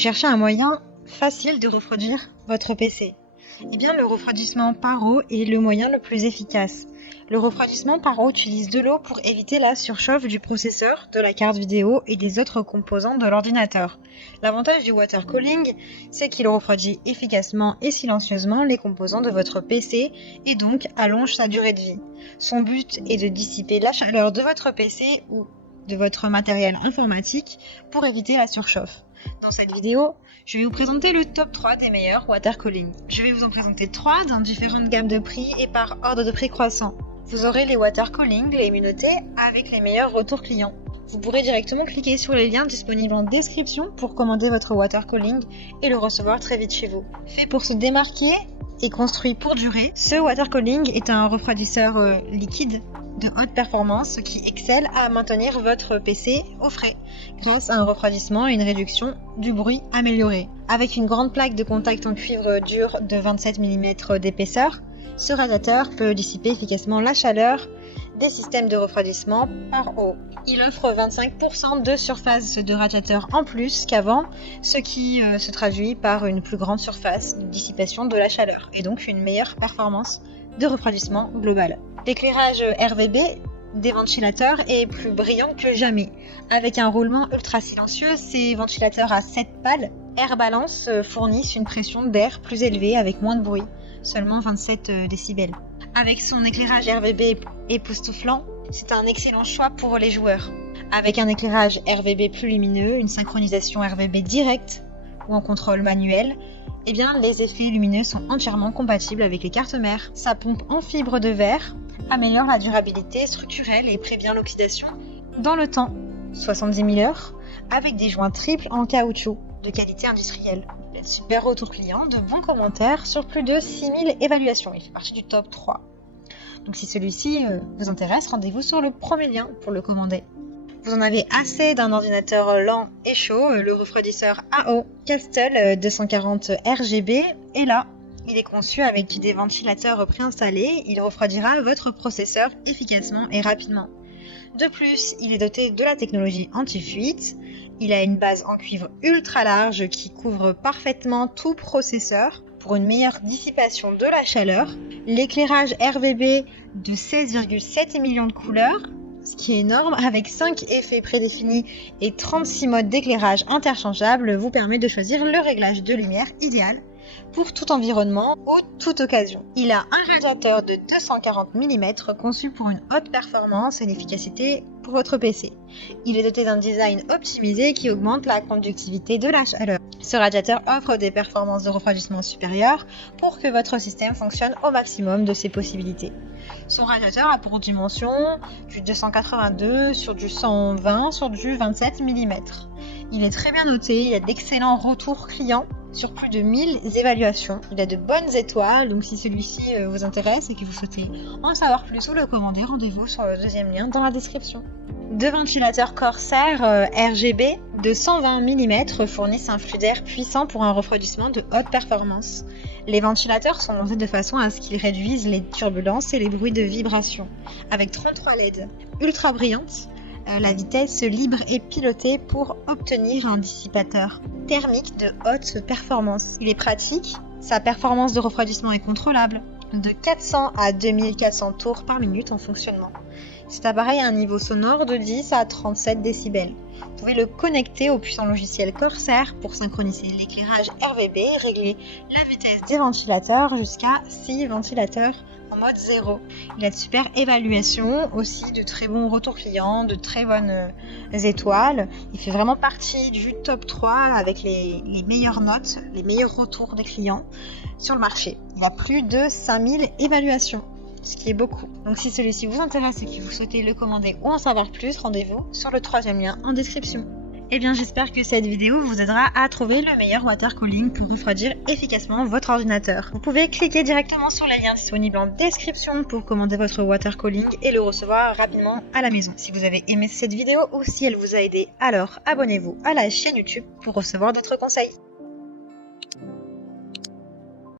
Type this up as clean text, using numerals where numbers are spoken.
cherchez un moyen facile de refroidir votre PC. Eh bien, le refroidissement par eau est le moyen le plus efficace. Le refroidissement par eau utilise de l'eau pour éviter la surchauffe du processeur, de la carte vidéo et des autres composants de l'ordinateur. L'avantage du water cooling, c'est qu'il refroidit efficacement et silencieusement les composants de votre PC et donc allonge sa durée de vie. Son but est de dissiper la chaleur de votre PC ou de votre matériel informatique pour éviter la surchauffe. Dans cette vidéo, je vais vous présenter le top 3 des meilleurs water cooling. Je vais vous en présenter 3 dans différentes gammes de prix et par ordre de prix croissant. Vous aurez les water cooling, les mieux notés, avec les meilleurs retours clients. Vous pourrez directement cliquer sur les liens disponibles en description pour commander votre water cooling et le recevoir très vite chez vous. Fait pour se démarquer et construit pour durer, ce water cooling est un refroidisseur liquide de haute performance qui excelle à maintenir votre PC au frais grâce à un refroidissement et une réduction du bruit améliorée. Avec une grande plaque de contact en cuivre dur de 27 mm d'épaisseur, ce radiateur peut dissiper efficacement la chaleur des systèmes de refroidissement par eau. Il offre 25% de surface de radiateur en plus qu'avant, ce qui se traduit par une plus grande surface de dissipation de la chaleur et donc une meilleure performance de refroidissement global. L'éclairage RVB des ventilateurs est plus brillant que jamais. Avec un roulement ultra silencieux, ces ventilateurs à 7 pales Air Balance fournissent une pression d'air plus élevée avec moins de bruit, seulement 27 décibels. Avec son éclairage RVB époustouflant, c'est un excellent choix pour les joueurs. Avec un éclairage RVB plus lumineux, une synchronisation RVB directe ou en contrôle manuel, eh bien, les effets lumineux sont entièrement compatibles avec les cartes mères. Sa pompe en fibre de verre améliore la durabilité structurelle et prévient l'oxydation dans le temps, 70 000 heures, avec des joints triples en caoutchouc de qualité industrielle. Super retour client, de bons commentaires sur plus de 6000 évaluations. Il fait partie du top 3. Donc si celui-ci vous intéresse, rendez-vous sur le premier lien pour le commander. Vous en avez assez d'un ordinateur lent et chaud, le refroidisseur AO Castle 240 RGB est là. Il est conçu avec des ventilateurs préinstallés, il refroidira votre processeur efficacement et rapidement. De plus, il est doté de la technologie anti-fuite, il a une base en cuivre ultra large qui couvre parfaitement tout processeur pour une meilleure dissipation de la chaleur, l'éclairage RVB de 16,7 millions de couleurs, ce qui est énorme, avec 5 effets prédéfinis et 36 modes d'éclairage interchangeables, vous permet de choisir le réglage de lumière idéal pour tout environnement ou toute occasion. Il a un radiateur de 240 mm conçu pour une haute performance et une efficacité pour votre PC. Il est doté d'un design optimisé qui augmente la conductivité de la chaleur. Ce radiateur offre des performances de refroidissement supérieures pour que votre système fonctionne au maximum de ses possibilités. Son radiateur a pour dimension du 282 sur du 120 sur du 27 mm. Il est très bien noté, il a d'excellents retours clients sur plus de 1000 évaluations. Il a de bonnes étoiles, donc si celui-ci vous intéresse et que vous souhaitez en savoir plus ou le commander, rendez-vous sur le deuxième lien dans la description. Deux ventilateurs Corsair RGB de 120 mm fournissent un flux d'air puissant pour un refroidissement de haute performance. Les ventilateurs sont montés de façon à ce qu'ils réduisent les turbulences et les bruits de vibration. Avec 33 LED ultra brillantes, la vitesse libre est pilotée pour obtenir un dissipateur thermique de haute performance. Il est pratique, sa performance de refroidissement est contrôlable, de 400 à 2400 tours par minute en fonctionnement. Cet appareil a un niveau sonore de 10 à 37 décibels. Vous pouvez le connecter au puissant logiciel Corsair pour synchroniser l'éclairage RVB et régler la vitesse des ventilateurs jusqu'à 6 ventilateurs en mode 0. Il a de super évaluations, aussi de très bons retours clients, de très bonnes étoiles. Il fait vraiment partie du top 3 avec les meilleures notes, les meilleurs retours des clients sur le marché. Il a plus de 5000 évaluations, ce qui est beaucoup. Donc si celui-ci vous intéresse et que vous souhaitez le commander ou en savoir plus, rendez-vous sur le troisième lien en description. Eh bien, j'espère que cette vidéo vous aidera à trouver le meilleur water cooling pour refroidir efficacement votre ordinateur. Vous pouvez cliquer directement sur les liens disponibles en description pour commander votre water cooling et le recevoir rapidement à la maison. Si vous avez aimé cette vidéo ou si elle vous a aidé, alors abonnez-vous à la chaîne YouTube pour recevoir d'autres conseils.